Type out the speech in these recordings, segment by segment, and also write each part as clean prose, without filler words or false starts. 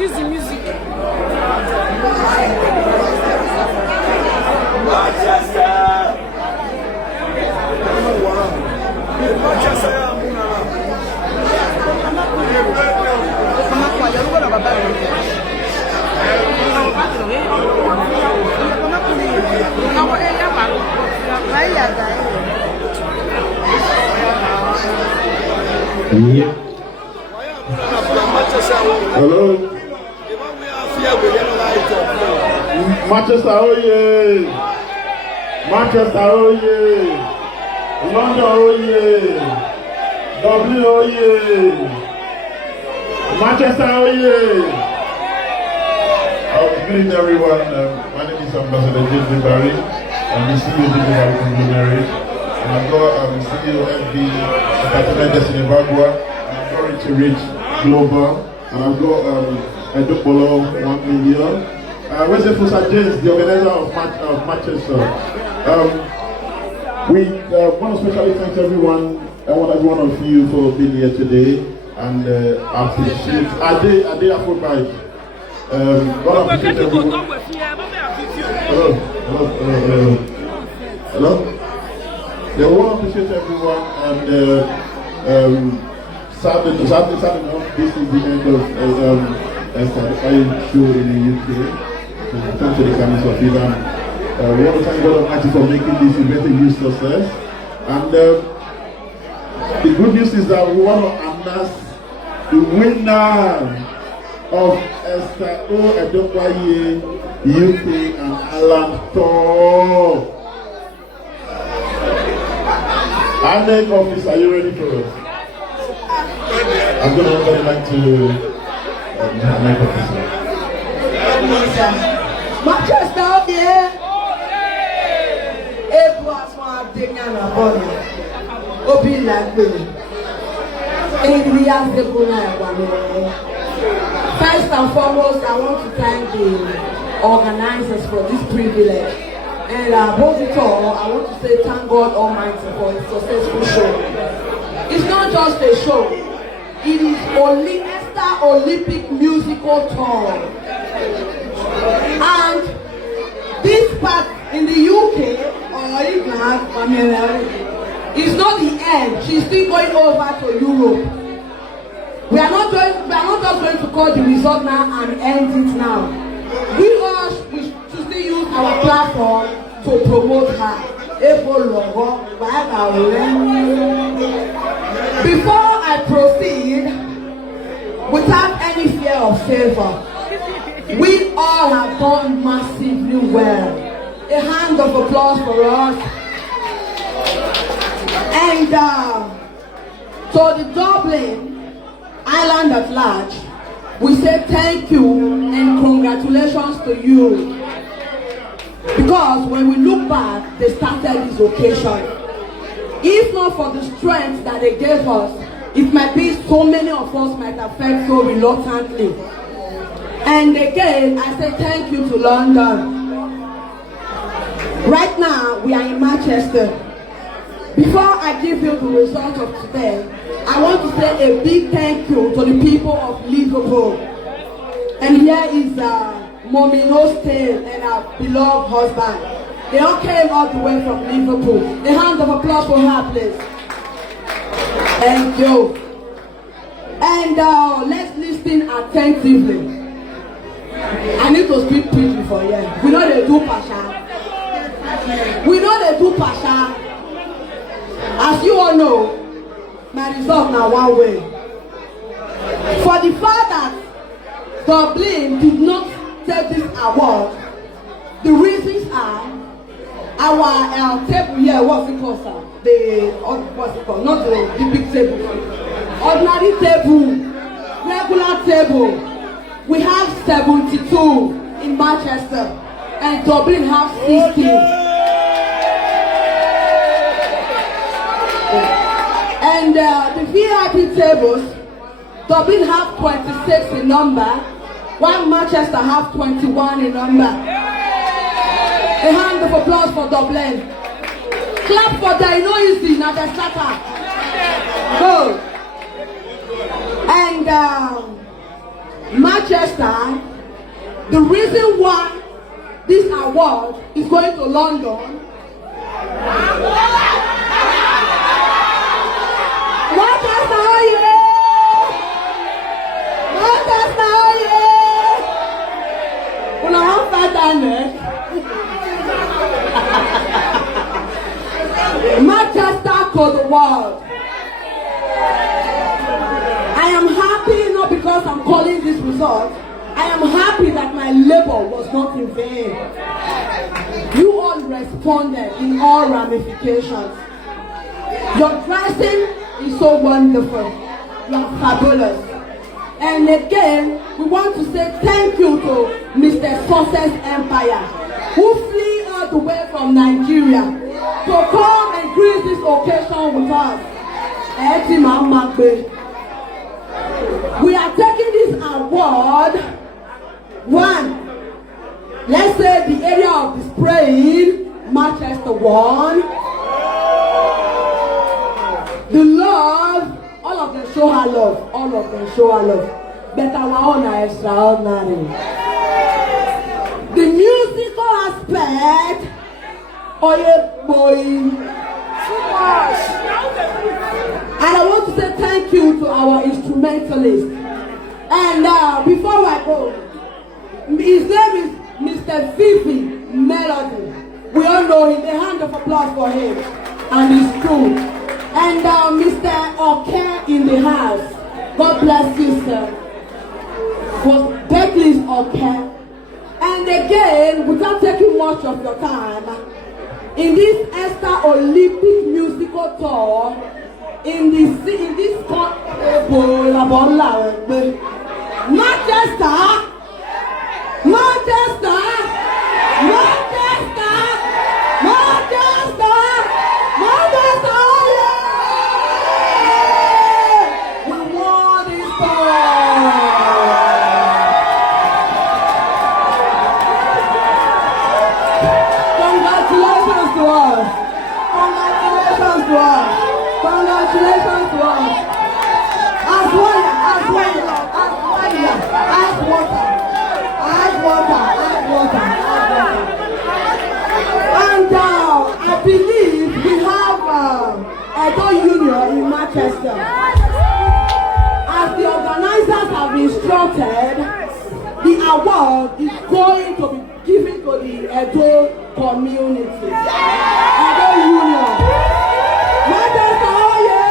introduce the music. Hello. Manchester, oh yeah. Manchester, oh yeah. London, oh yeah. Dublin, oh yeah. Manchester, oh yeah. Good evening, everyone. My name is Ambassador James Barry. I'm the CEO of the Barry Conglomerate. And I've got CEO FB, Department in ebagua. I'm going to reach global. And I've got Edopolo 1 million. Where's the Fusa James, the organizer of Manchester? We want to especially thank everyone, one of you for being here today, and appreciate. I did Afro-Bike. Want to appreciate everyone. Hello. They want to appreciate everyone, and sadly enough, this is the end of Esther show in the UK. Thanks to the kindness of Ivan. We want to thank God Almighty for making this event a huge success. And the good news is that we want to announce the winner of Esther Edokwaye UK and Ireland tour. Alec office, are you ready for us? I'm going to open the mic to Alec officer. Manchester, okay. Ebagua one thing and a body. Obi like me. First and foremost, I want to thank the organizers for this privilege. And above it all, I want to say thank God Almighty for a successful show. It's not just a show. It is Esther Olympic musical tour. And this part in the UK or England, is not the end. She's still going over to Europe. We are not just going to call the result now and end it now. We should still use our platform to promote her. Before I proceed, without any fear of favor, we all have done massively well. A hand of applause for us. And so the Dublin Island at large, we say thank you and congratulations to you. Because when we look back, they started this occasion. If not for the strength that they gave us, it might be so many of us might have felt so reluctantly. And again, I say thank you to London. Right now, we are in Manchester. Before I give you the result of today, I want to say a big thank you to the people of Liverpool. And here is Mommy Nostale and our beloved husband. They all came all the way from Liverpool. A hand of applause for her, please. Thank you. And let's listen attentively. I need to speak quickly for you. We know they do Pasha. As you all know, my result now one way. For the fact that Dublin did not take this award, the reasons are our table here, what's it called, sir? What's it called? Not the big table. Ordinary table, regular table. We have 72 in Manchester, and Dublin have 60. And the VIP tables, Dublin have 26 in number, while Manchester have 21 in number. A hand of applause for Dublin. Clap for them, no easy, now they scatter. Go. And Manchester Manchester. The reason why this award is going to London. Manchester, when I want that Manchester to the world. I am happy not because I'm calling this result. I am happy that my labor was not in vain. You all responded in all ramifications. Your dressing is so wonderful. You are fabulous. And again, we want to say thank you to Mr. Success Empire, who flew all the way from Nigeria to come and grace this occasion with us. We are taking this award. One, let's say the area of displaying, Manchester 1. The love, all of them show her love. All of them show her love. But our own are extraordinary. The musical aspect, oh yeah, boy. And I want to say thank you to our instrumentalist. And before I go, his name is Mr. Fifi Melody. We all know him. A hand of applause for him and his crew. And Mr. Oke in the house. God bless you, sir. Was Beckley's Oke. And again, without taking much of your time, in this Esther Olympic musical tour, in this Manchester. We won this tour. Congratulations to us. Congratulations to us. Congratulations to us. As water. And I believe we have Edo Union in Manchester. As the organizers have instructed, the award is going to be given to the Edo community. Edo Union. Manchester, oh yeah!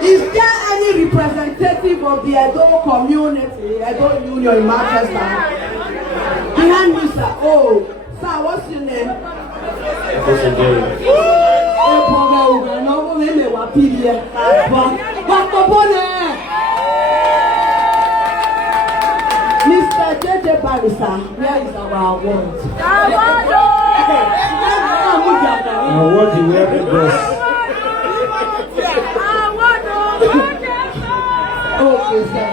Is there any representative of the Edo community, Edo Union in Manchester? Behind me, sir. Oh, sir, what's your name? Mr. JJ Barisa, where is our award? Award you wear the best. Okay, sir.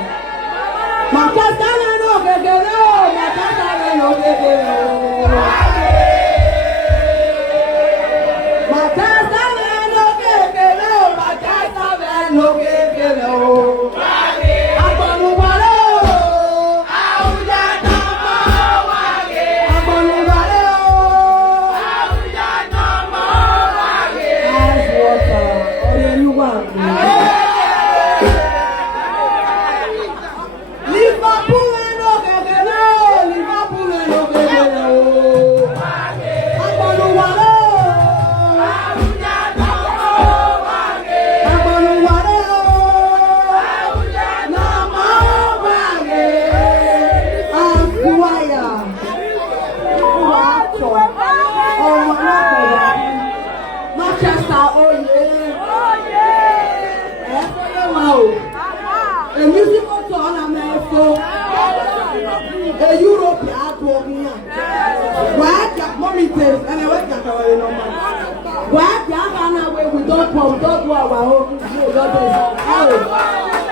Manchester no gegere, Manchester no gegere. Manchester no gegere, Manchester no gegere. Agbonuwale o, Abuja tomo wage. Agbonuwale o, Abuja tomo wage. Ice water, Oyeluwa. A musical tour in America, a Europe walking out. Why can't mommy taste and I went to our number? Why can't away we don't do our own?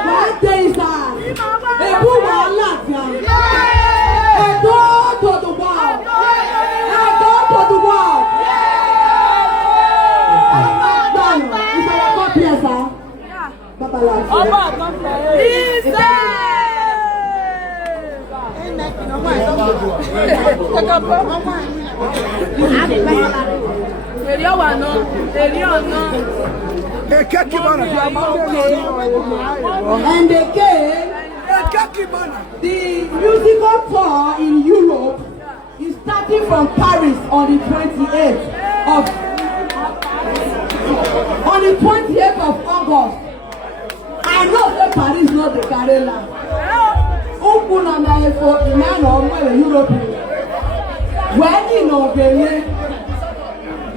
Why days are a boom or Latin? A door to the wall. A door to the wall. And again, the musical tour in Europe is starting from Paris on the 28th of August. I know that Paris not the Carela. Open on the for the man of Europe. When you know, baby.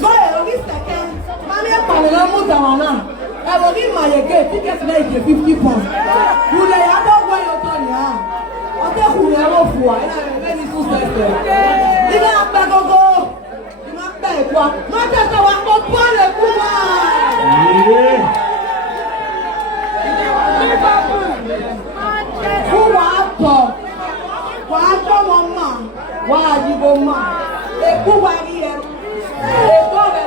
Go ahead, second. Money I will give my gate tickets like 50 pounds. You lay about where you're turning out. I'll tell you who you're for. And I'm very successful. You don't have to go. You don't have to go. Not just a one more point. Who are talk? Why come on, man? Why you go, man? They go here. They go there.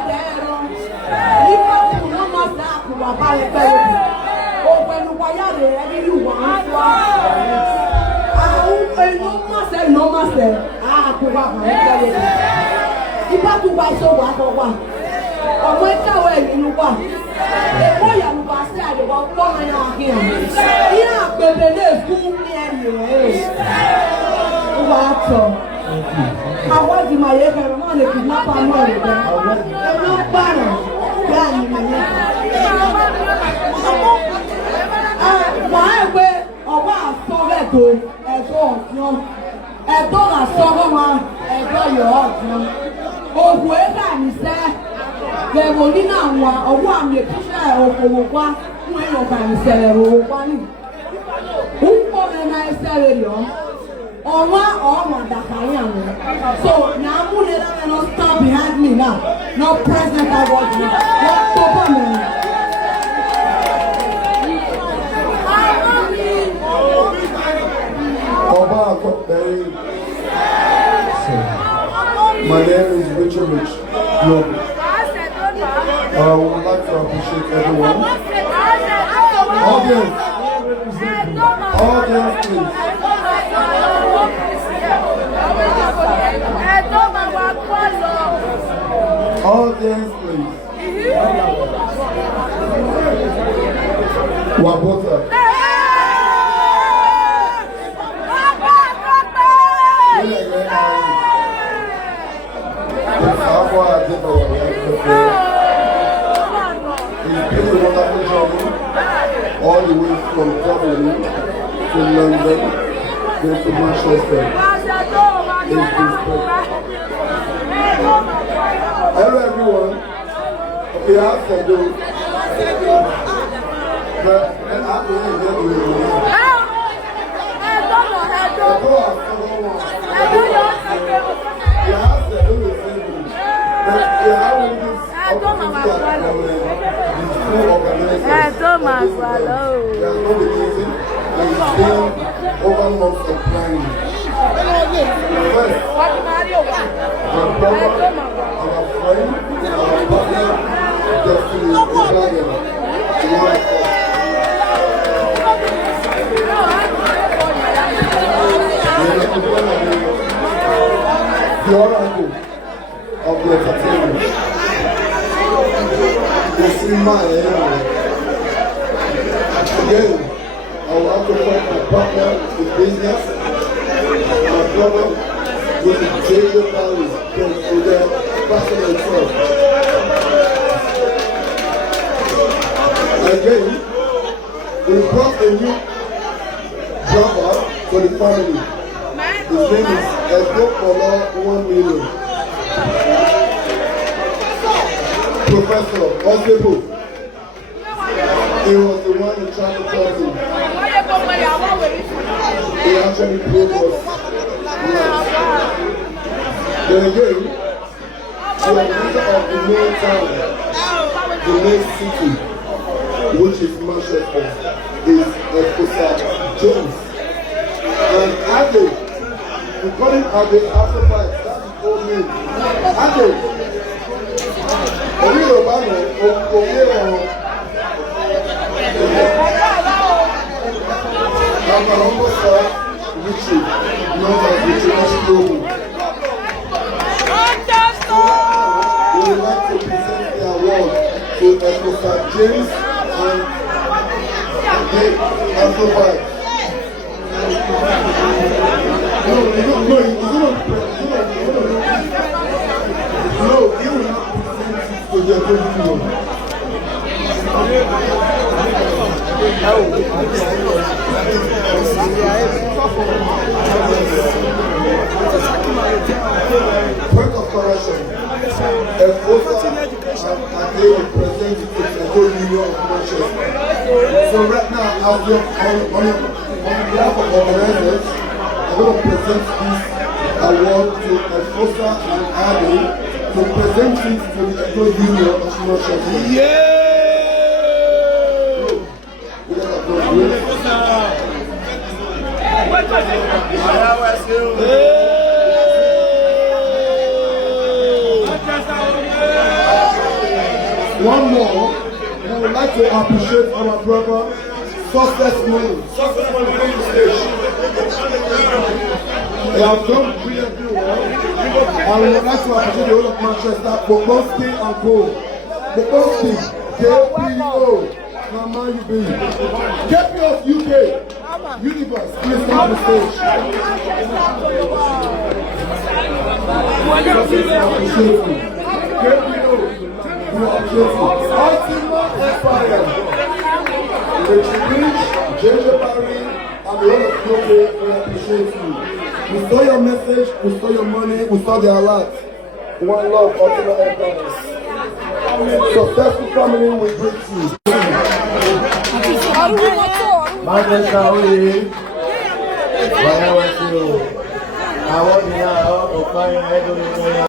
So now not stand behind me now. No president I want you. My name is Richard Rich. I would like to appreciate everyone. Audience, please. Audience, please. Wabota. All the way from Dublin to London, then to Manchester. Hello everyone. Okay, I have to do. But I have to over months of planning. First, our brother, our friend, our partner, Destiny Ebagua. The oracle of the entertainment. It's in my area. Again, I will have to thank my partner in business, my brother with the Jacob Valley from the personal trust. Again, we brought a new drama for the family. His name is Ebagua 1 million. Professor Osebo. He was the one in charge of talking. He actually proved us life. Then again, the leader of the main town, the main city, which is Manchester, is Professor Jones. And Ade, we call him Ade after 5. That's his old name. Ade. Orí Yorùbá nù, òye ọ̀run. my humble self, Richard, known as Richard Estrobo. We would like to present the award to Escobar James and Escobar. No, you don't know. No, you will not present it to the authority. Point of correction. Escobar and they represent the whole Union of Manchester. So right now, on behalf of organizers, I'm going to present this award to Escobar and Ade to present it to the whole Union of Manchester. Yeah! One more, I would like to appreciate our brother, Success Moon. Success Moon on the stage. They have done brilliantly well. I would like to appreciate the whole of Manchester, Boboski and Co. Boboski, KPO, Mama UB. KPO of UK, Universe, please come on the stage. KPO. Ultimate Empire. Richard Rich, JJ Barry, and the whole of UK, we appreciate you. We saw your message, we saw your money, we saw the alert. One love, Ultimate Empire. Successful family will greet you. Manchester, I want you. I want you.